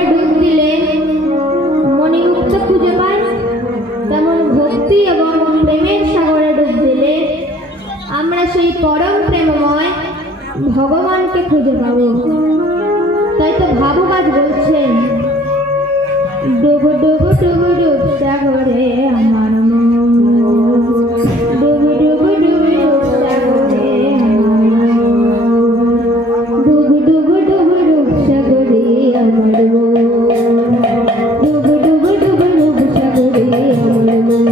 সাগরে ডুব দিলে মণিমুক্তা খুঁজে পায়, তেমন ভক্তি এবং প্রেমের সাগরে ডুব দিলে আমরা সেই পরম প্রেমময় ভগবানকে খুঁজে পাবো। তাই তো ভাবুবাজ বলছেন, ডুব ডুব ডুব ডুব সাগরে আমার মন, ডুব ডুব ডুব ডুব সাগরে আমার মন, ডুব ডুব ডুব ডুব সাগরে আমার মন, ডুব ডুব ডুব ডুব সাগরে আমার মন।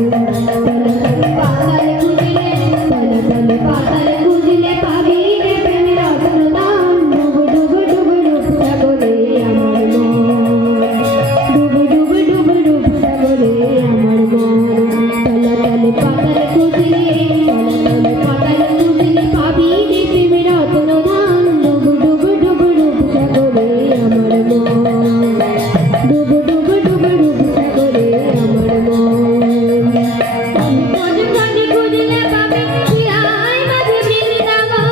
তলে তলে পাতালে খুঁজলে, তলে তলে পাতালে খুঁজলে পাবি রে প্রেমের রত্নদান, ডুব ডুব ডুব ডুব সাগরে আমার মন, ডুব ডুব ডুব ডুব সাগরে আমার মন। তলে তলে পাতালে খুঁজলে, তলে তলে পাতালে খুঁজলে পাবি রে প্রেমের রত্নদান, ডুব ডুব ডুব ডুব সাগরে আমার মন, ডুব ডুব ডুব ডুব সাগরে আমার মন। খোঁজ খোঁজ খুঁজলে পাবি হিয়ায় মাঝে বৃন্দাবন,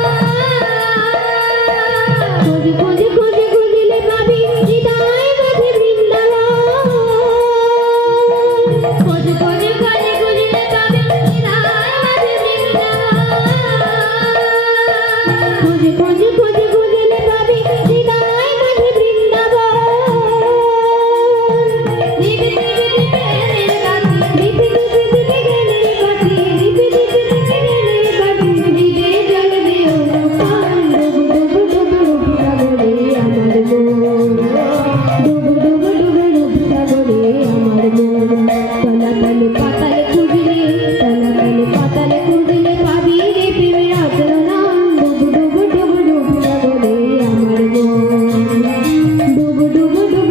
খোঁজ খোঁজ খোঁজ খুঁজলে পাবি হৃদয় মাঝে বৃন্দাবন, খোঁজ খোঁজ খোঁজ খুঁজলে পাবি হৃদয় মাঝে বৃন্দাবন, খোঁজ খোঁজ খোঁজ খুঁজলে পাবি হৃদয় মাঝে বৃন্দাবন। দিবি দিবি দিবি গানের কাঠি, দিবি দিবি দিবি গানের কাঠি, দিবি দিবি দিবি গানের কাঠি, দিবে জল দিও পান, ডুব ডুব ডুব ডুব সাগরে আমার মন, ডুব ডুব ডুব ডুব সাগরে আমার মন। তলা তলে পাতালে খুঁজলে, তলা তলে পাতালে খুঁজলে পাবি রে প্রেমের রত্নদান, ডুব ডুব ডুব ডুব সাগরে আমার মন, ডুব ডুব ডুব ডুব